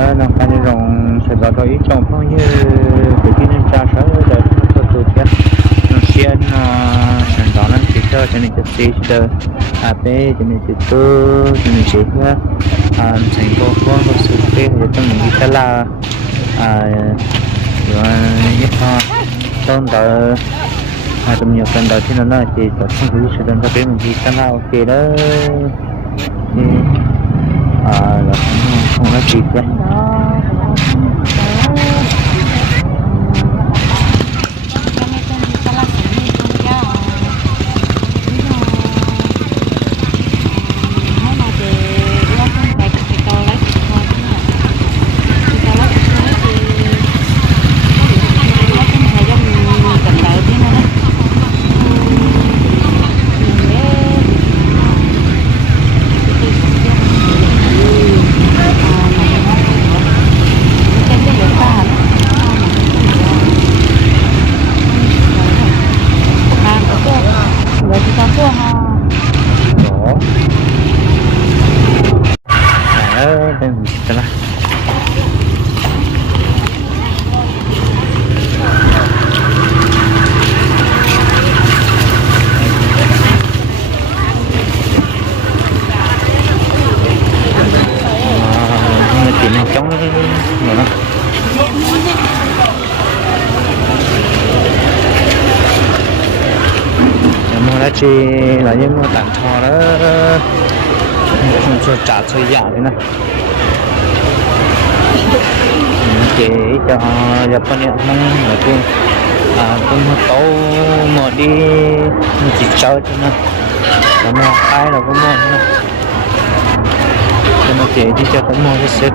đó nó phải rong sẽ đó rồi trong phong như cái kia nên cha sợ rồi nó tụt chết nó xiên sản đó nó chỉ cho cho nên chỉ cho à bé cho nên chỉ tu cho nên chỉ cái à thành cô con có sự thế thì trong mình cái là à rồi nhất ho trong đó à trong nhiều phần đó thì nó nói chỉ có không รู้ sự đơn cái mình đi là ok đó à là không không có gì cả đó à bên mình sẽ là à, chỉ là trong rồi đó nhưng mà đã chỉ là những mà tặng thò đó không cho trả thời giả đấy nè chế cho nhập con nhận không nói chung à cũng một tố mà đi chỉ chơi cho nên là mà ai là cũng mua nữa nhưng mà chế đi cho cũng mua cái xếp.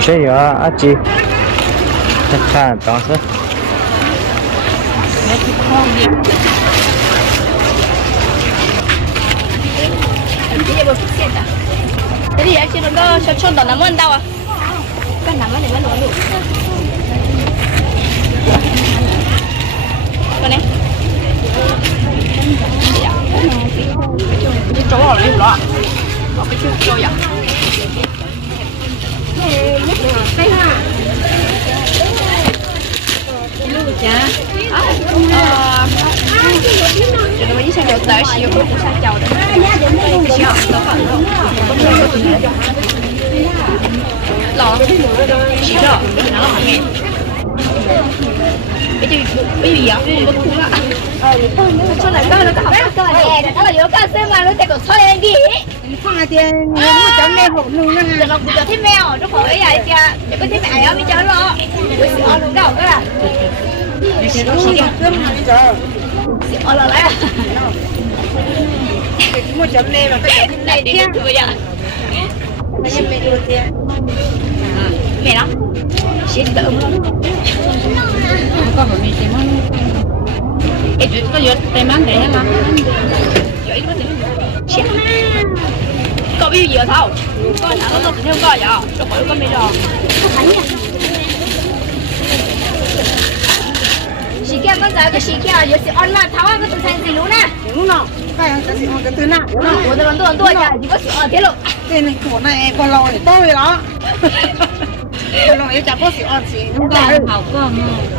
你这有啊，阿吉，再看当时。这里也是那个小छो到那么大啊，干哪么你们罗路？ Nung giờ nó cũng cho thêm mèo nó khỏi ấy kia để có thấy mẹ ở bây giờ nó rồi sẽ ở luôn đâu cái là thì ở là lại thì mua chấm mẹ mà cái chấm này, đi được rồi anh em mẹ đưa tiền mẹ đó xin đỡ tự có phải mẹ tiền không cái chuyện có chuyện tay mang để lắm chuyện có chuyện sẽ có bao giờ không coi thả nó tình không coi vậy rồi bự con mày rồi chị kia con giờ cái chị kia giờ chị online tháo cái tụi thằng gì luôn nè đúng không cái cái chị cái từ nào đúng không của tôi tôi tôi giờ chỉ có chị ở thế luôn cái này của này còn lò để tôi đó còn lò để chả có chị ở chị đúng không học cơ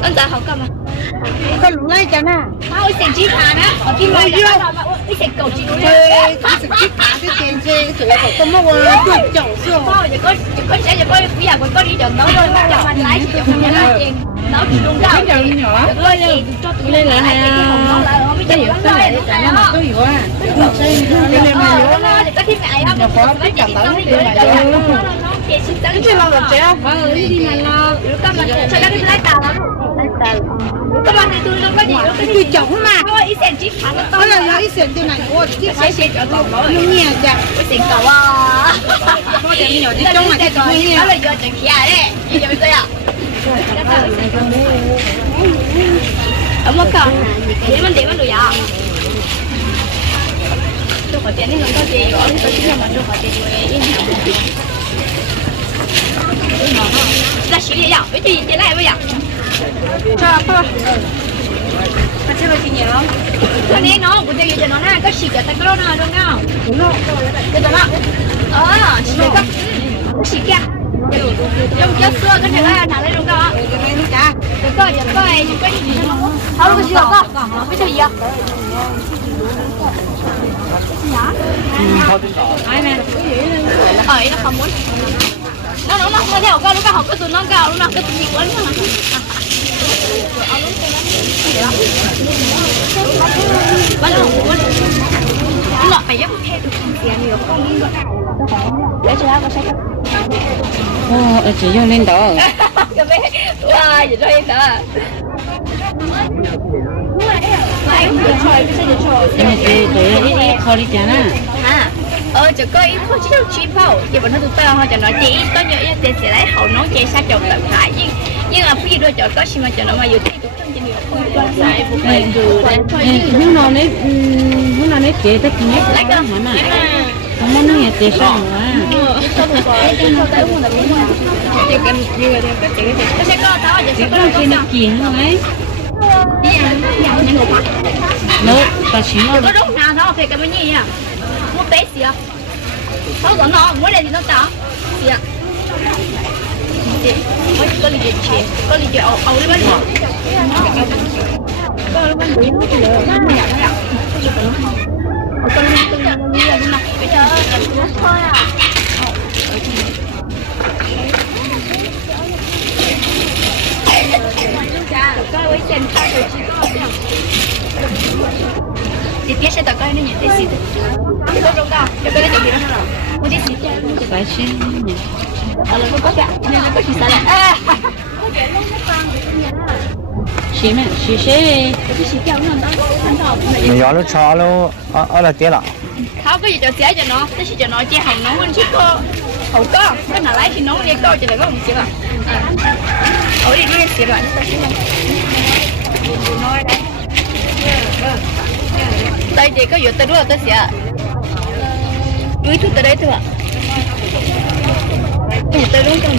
con giờ học cơ mà có lũ lấy cho nè tao sẽ chỉ thả nè ở kia lại yêu ít sẽ cầu chỉ lũ lấy ít sẽ chỉ thả cái tiền lại cổ tôm mua được chậu sửa giờ có giờ có sẽ giờ có bây đi đường nấu rồi giờ mình lái chỉ chồng nhà lái nấu chỉ nhỏ có cho tụi lên là cái hồng nấu lại không gì không có cái này mà nhớ nó có thiết ngại không có cái cảm tưởng cái này là nó chỉ là trẻ không phải là đi mà nó cho nó đi lái tàu lắm các bạn này tôi đang có gì? Nó cái chống mà. Có ít sen chip thắng tôi là nó ít từ này có chip thấy sen chở tôi nó nhẹ chả cái sen cầu à. Có chả nhiều thì trong mà cái nó à. là do chẳng kia đấy. Bây giờ tôi ạ ở mất cầu để mình để mình đồ dạ tôi có tiền nên nó có gì. Rồi tôi chỉ là mà tôi có tiền rồi ra xí đi dạ với chị chị lại bây giờ. Cho pa. Mà chơi gì nhỉ không? Cho nên nó cũng chơi cho nó na, có chỉ cả tay nó nào đâu nào. Đúng rồi. Ờ, cho. Ờ, chỉ có chỉ kia. Trong chất xưa cái này là thả lên đúng không? Đúng cả. Đúng rồi, đúng rồi, những cái gì nó không. Không có gì đâu. Gì ạ? ai nè ở đây nó không muốn nó nó theo con nó cái học cái tụi nó cao nó cái tụi mình quấn nó đó Mày không được chơi, cái gì chơi? nhưng ờ, chỉ có ít thôi, chỉ đâu chỉ vào Giờ bọn nó tụi tao họ cho nó chỉ có nhớ là tiền sẽ lấy hậu nó chơi sát chồng tận hại nhưng nhưng mà khi đôi chỗ có xin mà cho nó mà dù thì cũng không chỉ nhiều không quan sai một người dù đấy thôi hôm nào đấy hôm nào đấy chị tất nhiên lấy cái hả nhưng mà không muốn nói chị sao mà chỉ cần như vậy chỉ cái cái sẽ có tao chị sẽ có khi nó kiện không ấy nó ta chỉ nó có lúc nào đó phải cái gì à mua bé gì à không có nó mua đây thì nó tao gì à chị có có lý gì chị có lý gì ẩu ẩu đi bên đó có lúc bên đó thì là nó nhận nó nhận con đi con đi đi đi mà bây giờ em cũng thôi à có với chân có rồi chỉ có thì biết sẽ tao coi nó nhận thấy gì thế có đâu đâu cho cái nó gì đó mua đi xịt phải xin nhỉ ở là nó chỉ à chị mẹ cái xịt kéo nó đó cho lúc ở ở là tiếc lắm không có gì cho xé cho nó cái gì cho nó che hồng nó hơn chứ có hậu có cái nào lấy thì nó đi coi cho nó có một xíu à. Ở đi nó xíu nó nói đấy đây chị có vừa tới đua tới xíu đuôi thứ tới đây thôi ạ Ủa, tôi đúng rồi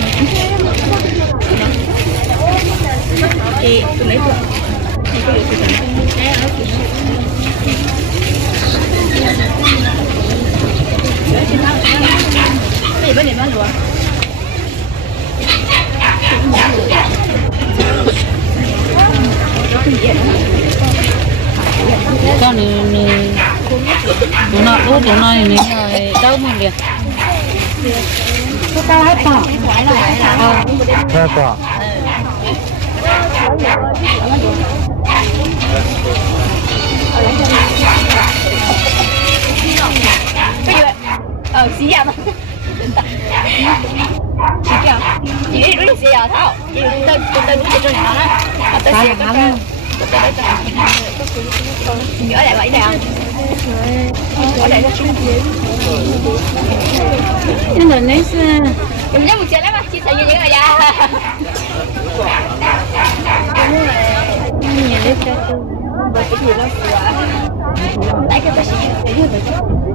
chị tôi lấy rồi có được thì cái gì bên này bán được cho này, nè tụi nó đố tụi nó nè rồi. Đâu mà được cái tao hết quả hết quả cái gì vậy ờ xí à mà xí kìa chị đi đuổi xí à thao chị tôi tôi tôi đuổi nó đó mà xí cái cái nhớ lại vậy nè ở đây nó một chuyện lắm mà, chị thấy như vậy rồi dạ nhà lấy cái bác sĩ.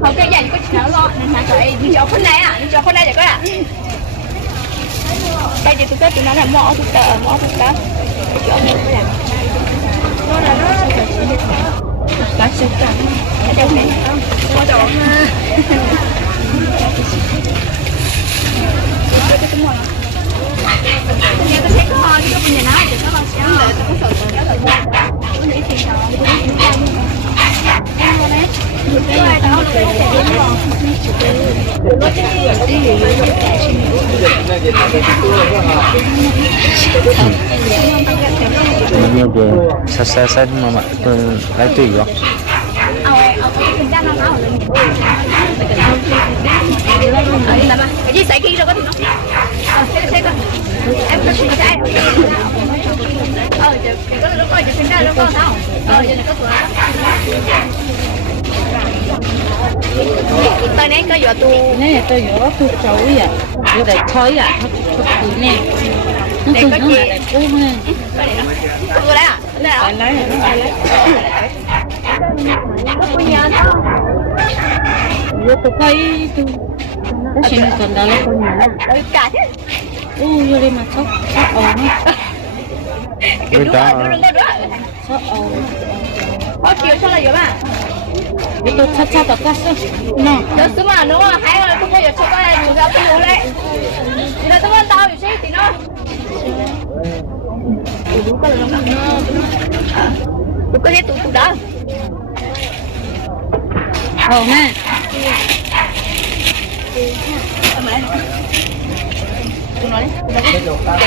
Không cái gì có chuyện nào lo. Nên mà phải đi cho con này à, đi cho con này để coi Đây thì tôi biết tụi nó là mỏ thuốc tờ, mỏ thuốc tờ. Chỗ này có làm. Nó là nó Bác sĩ Ở đâu này. Có đồ mà nhiều cái xa xa sát mà mà ừ, tôi lấy tùy rồi Ờ, ờ, cái tình trạng nó ở đây. Cái gì xảy khi rồi có thì nó thế con. Em có chuyện sai Ờ, giờ cái có lúc coi giờ sinh ra lúc có sao Ờ, giờ này có tuổi Tới nấy có vợ tu. Nè tôi nhớ tôi cháu vậy tôi để thôi à tôi tôi nè. Để tôi có gì? Cô đấy à? Phải à? lấy lấy cô nhớ rồi tôi thấy tôi cái đó là con nhà Ôi, cả thế ô vô đây mà sóc sóc ồn á Bây Đúng giờ rồi, đúng rồi, đúng rồi. sóc ồn Có chiều sao là vậy bạn? cái tôi chắc chắc tao cắt nè Được xíu mà đúng không? Hay là không có giờ cho con chúng ta tôi uống đấy. Thì là tôi ăn tao อยู่ tí nữa. Đúng có là nó nó Đúng có đi tụ tụ đó. ồn nè Tụ nó đi.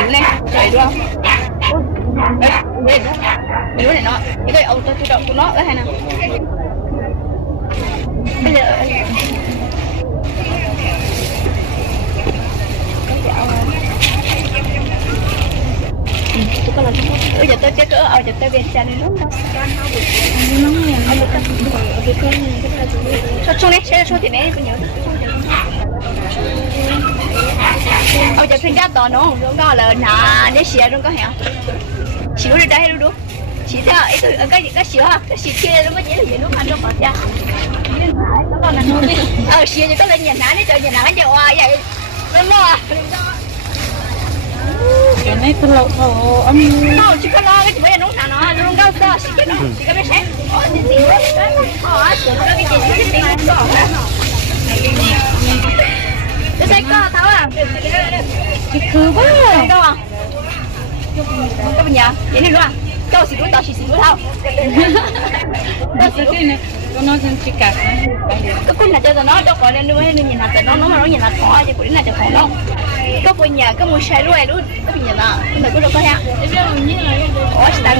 Lên, chạy đúng không? Đây, đây. Mình này nó, cái đây ông tôi tự động của nó đấy hay nào? Bây giờ bây giờ tôi chơi cỡ ở giờ tôi về cha nên lúc đó cho chung đấy chơi cho thì mấy tôi nhớ ở giờ phiên giáp đó nó nó có là nà để xìa nó có hả xíu đi đây đúng chỉ theo ấy tôi cái cái xíu ha? Cái xíu kia nó mới dễ là dễ lúc ăn nó còn ra ờ xíu thì có lên nhà ná đấy cho nhà ná cho hoa vậy? Nó lo cái này tôi lậu thầu âm Không, chỉ có lo cái chuyện nó nào nó nó cao to, chỉ cái nó chỉ cái tiền quá, họ tưởng cái cái gì cái không có. Cái có à? cái cứ quá Không đâu à? Cái bên nhà, vậy này luôn à? Đâu xịt đuôi tao xịt xịt đuôi thao. Đó là cái này con nói rằng chỉ cắt Cái quân là cho nó đâu có nên nuôi nên nhìn là nó nó mà nó nhìn là khó chứ cũng là cho khó đâu. Cái bên nhà cái mua xe luôn luôn cái bên nhà đó, nhưng mà cũng đâu có ha. Ủa, sao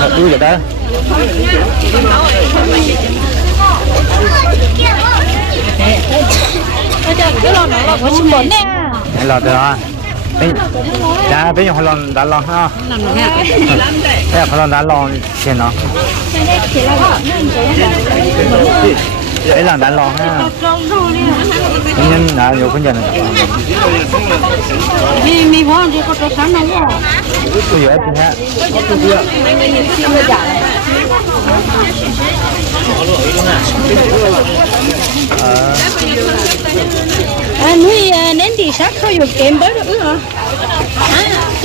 Thật đuôi vậy đó cái lon nó là có chim bẩn nè Đây là được rồi Bây- Dạ, bây giờ họ làm đã làm ha. Bây giờ họ làm đã làm tiền nó Đấy là đã làm ha. Nhân đã nhiều công nhân mi mi hoa thì có cho sáng đâu Tôi hiểu thì ha à nuôi nén thì sắc thôi rồi kèm bớt được hả?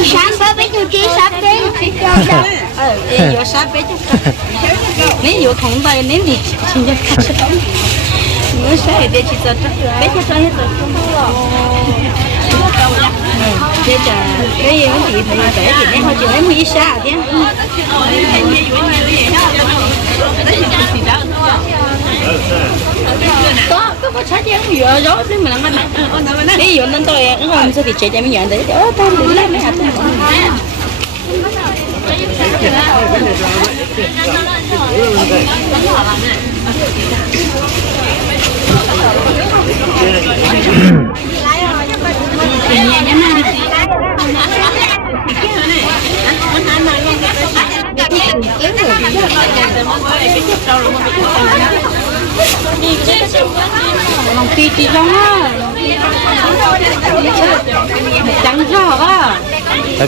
Sáng sớm với chú chí sắp đến Chị cho đâu ờ thì vừa sát bé chút nếu vừa thủng tay nén thì xin cho nữa sẽ để chị cho chắc bé cho hết rồi không thế chả cái gì cũng bị thì để chị em thôi, chị em đi xa chứ có có có sách chứ không vừa gió nhưng mà làm anh này đi vừa lên cũng không, sao thì chạy chạy mới nhận đấy ô tao đừng mấy hạt nhà này lòng ti ti trong á trắng rõ á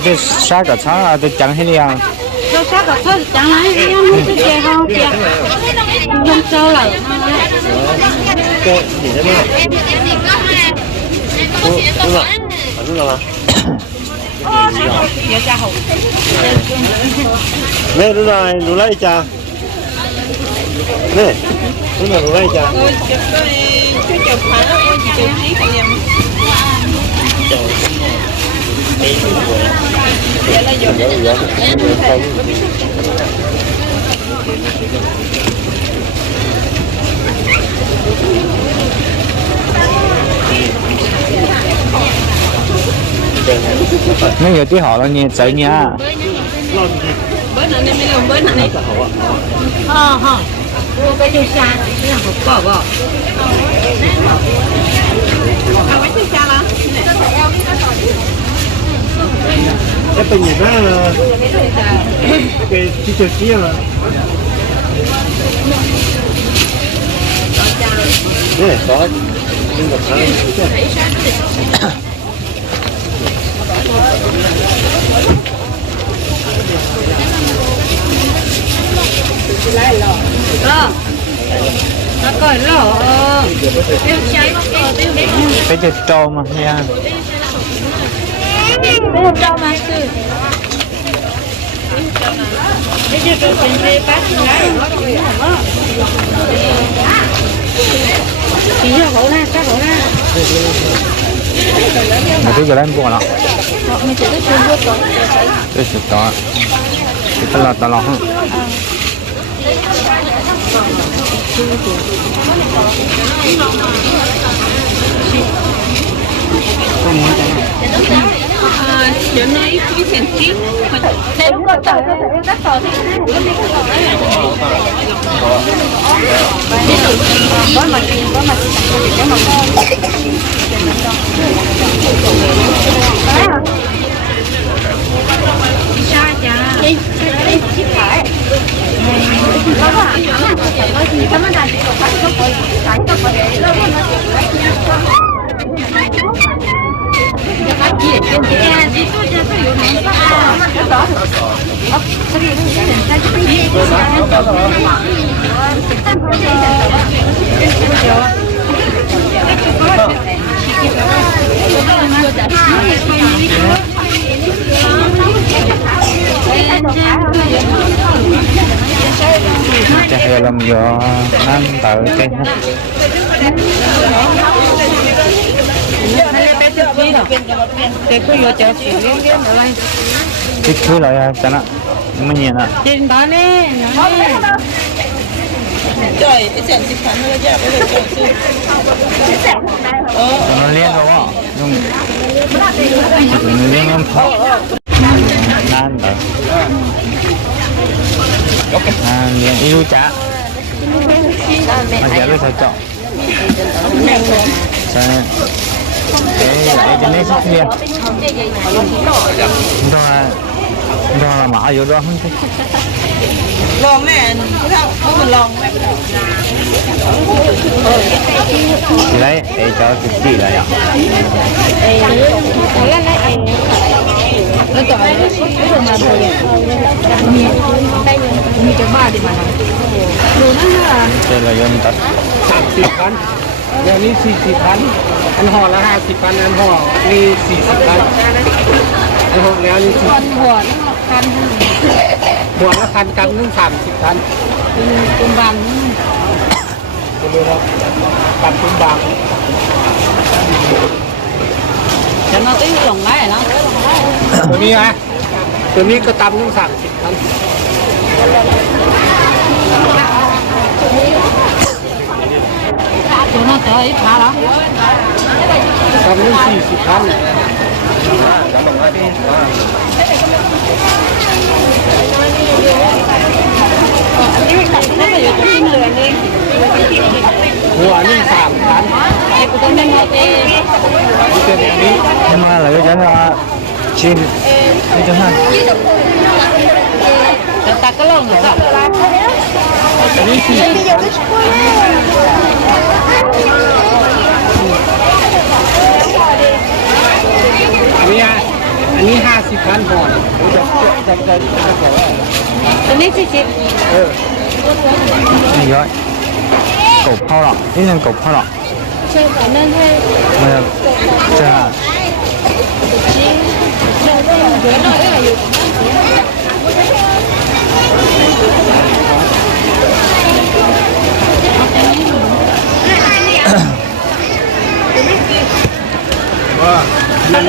cái sát cả là tôi chẳng thấy đi à. Đâu sao cả thôi trắng lại em không có chè không chè không sâu là cái gì thế này đúng đúng rồi đúng rồi giờ cha hậu nè đúng rồi đủ lấy cha nè đúng rồi đủ lấy cha Nó nhiều tí họ là nhẹ sợ nha. Bữa nào nên mới làm bữa nào này. Ờ hả mua cái chú xa, cái hàng hộp bỏ bỏ cái tình gì đó cái chi chơi kia là nè có nhưng mà thấy ờ nó coi rõ tiêu cháy nó coi tiêu biết Cái chữ trâu mà nha biết đâu mà sư bây giờ tôi xin về bác xin lái nó cũng không á chỉ cho khổ na chắc khổ na Mà tôi giờ lên buồn lắm mình chỉ có chuyên vô tội Tôi sẽ có Cái là tao lòng giờ này cái tiền chiếu thế đúng rồi tờ các tờ thì có đi cái tờ đấy có mà có mà có mà ก็อยู่เจ้าสีเลี้ยงเลี้ยงอะไรคิดคืออะไรครับจันอะไม่เนียนอะจินตานี่นะจ่อยไอ้แสนสิบพันเราแยกไปเลยจ่อยซื้อเออเลี้ยงเขาว่าลุงเลี้ยงน้ำพอนั่นเหรออ่าเลี้ยงอีลูจ้าอาจจะรู้สึกเจาะใช่ Indonesia Việt Rồi rồi mà ở đó không thích lòng mẹ không mình lòng mẹ thì đấy để cho cực kỳ lại ạ nó chọn mà thôi mi mi cho ba thì mà đồ nó là đây là dân tộc 40 พันเดี๋ยวนี้40พัน อันห่อละห้าสิบพันอันห่อนี่สี่สิบพันอันห่อแล้วนี่สี่ con หัว nó can หัวละพันกรัมนึงสามสิบพัน con vàng คุณดูครับตัดคุณบาง cho nó tới lồng lái này nó ตัวนี้นะตัวนี้ก็ตำต้องสั่งสิบพัน ตัวนั้นจะอีกขาละ ตำต้องสี่สิบพัน นั่นอยู่ที่เหลือนี่ หัวนี่สามพัน ตรงนั้นเอง นี่เป็นแบบนี้ ตากระล่องเหรอนี่คืออันนี้อ่อันนี้ห้าสิบพันพอนจะจะจะจะแก่าอันนี้สี่สิเออนี่ย้อยกบพ่อหรอกนี่นั่นกบพ่าหรอกใช่ค่ะนั่นให้มันจะ น่อยก็อยู่ ว่านั่น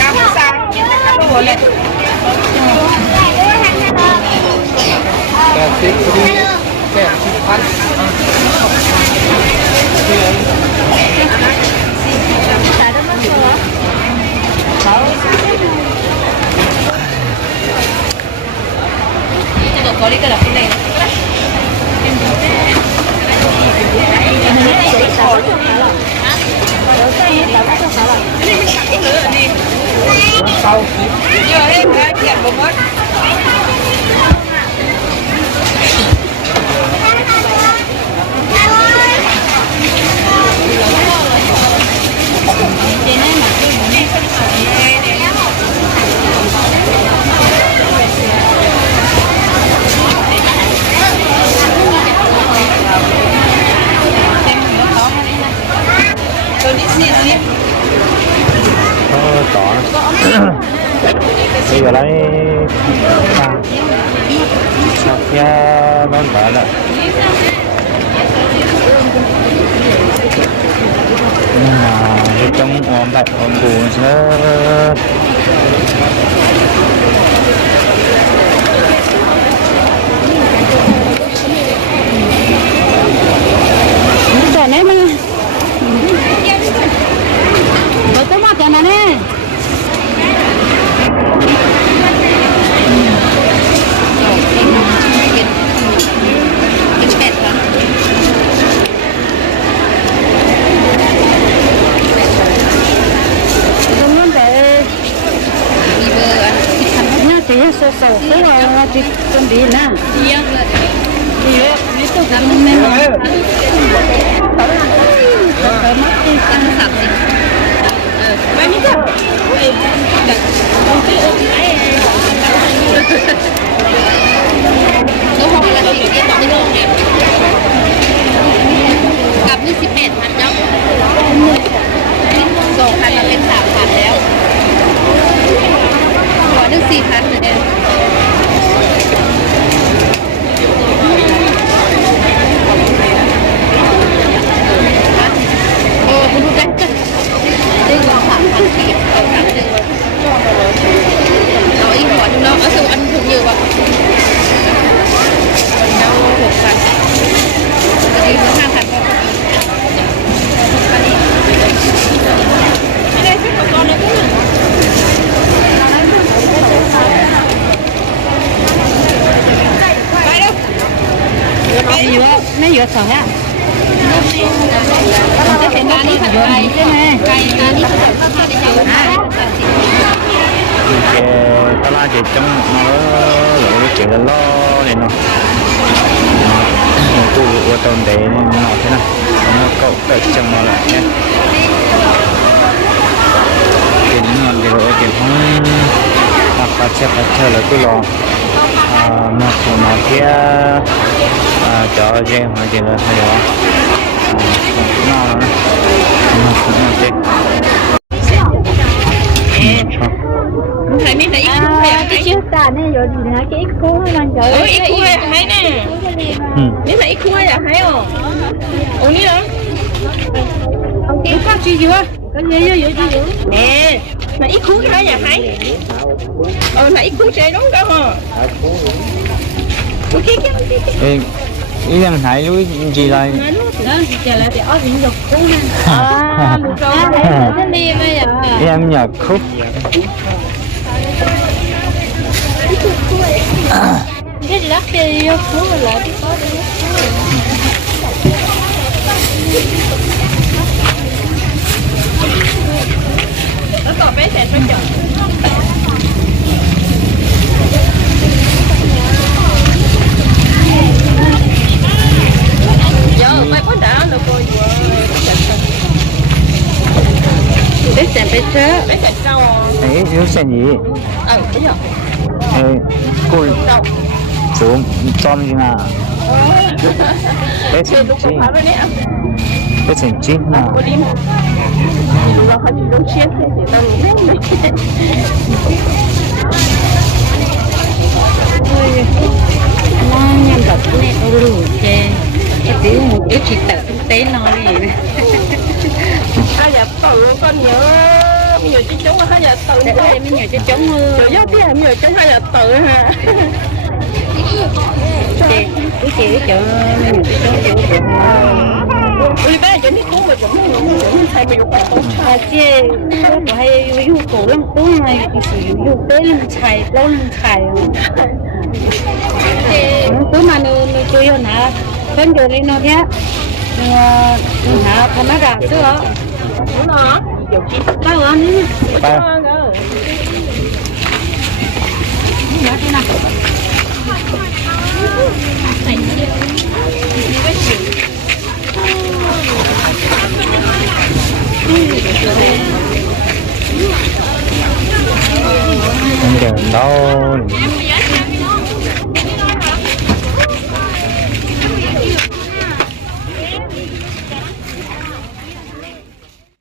Cam sang những cái cam đồ lên แป đi vào lấy nha bên bờ này nhưng mà cái trong ôm thật ôm buồn sẽ Hãy subscribe cho kênh Ghiền Mì Gõ Để không bỏ lỡ những video hấp dẫn สดสดซึ่งเราติดตรงดีนะเยี่ยเยดีเลยนี่ต้องทำไม่ไหวตั้งสับสิไม่นี่จ้ะไอ้ดักต้องไปอุ้มไอ้แล้วพอละสี่ที่สองโลเนี่ยกลับนี่สิบแปดพันเนาะสองพันมาเป็นสามพันแล้ว อหนึ่งสี่พันเลยเนี่ยเออคุณดูกันดึงมาสามพันสี่เอาสามดึงมาเอาอีกหัวนึงเนาะเอาสูอันถูกเยอะว่ะ เยอะสองอ่ะมันจะเป็นการนี้ผัดไทยใช่ไหม ไก่การนี้ผัดข้าวในเจ้าหน้า cái ta la cái trong nó lỗi cái là lo này nó nó tu của tồn đấy nó thế nào nó cậu đợi trong nó lại nhé cái nó cái lỗi cái không hoặc là sẽ phải chờ là cứ lo à mà của nó kia à cho dễ mà chỉ là hay đó nó nó cũng là thế Cho. ใครไม่ใส่อีกคู่อยาก ที่ ให้ ชื่อตาเนี่ยอยู่ดีนะที่คู่มันเจอ เอออีกคู่อยากให้แน่ Ừ. นี่ cho riêng mà chỉ là thay đổi nó nó cũng là thế thấy nè thấy ít quá cái chiếc ta rồi thì hả cái ít quá đang chờ ừ ít quá thấy nè nè thấy ít quá là đó ông kia có chi chưa Em một câu nó đi bây giờ. Em nhờ khúc. Cái gì đó thì vô cũ rồi lại đi có đi nó còn bé sẽ phải chờ giờ mày có đã được rồi bé sẽ bé chơi bé sẽ trâu ấy yếu sen gì? Ờ bây giờ Ê, cô đâu xuống trong gì mà. Bé thì sen lúc chi. có phá rồi đấy bé sen chi mà. Có đi lúc đó phải đi chiến thì tao nghĩ này nó nhầm đọc cái này tôi lù chê cái tiếng một cái chỉ tự tế nó đi hai giờ tự con nhớ nhiều chứ chúng hai giờ tự để ơi mới nhờ cho chống mưa Trời giáo thì nhiều chúng hai giờ tự ha. Chị chị cho mình cho chống chịu Ui bé giờ đi cuốn mà chúng chúng thầy mình phải tốt à chị có hay ví dụ cổ lăng cố này thì sử dụng dụ tế lăng chảy lâu lăng chảy cứ mà nó nó chơi hơn hả con giờ lên nó thế nó hả không nó ra chưa đúng đâu anh, chi bao ăn đi ba nó thế nào không được đâu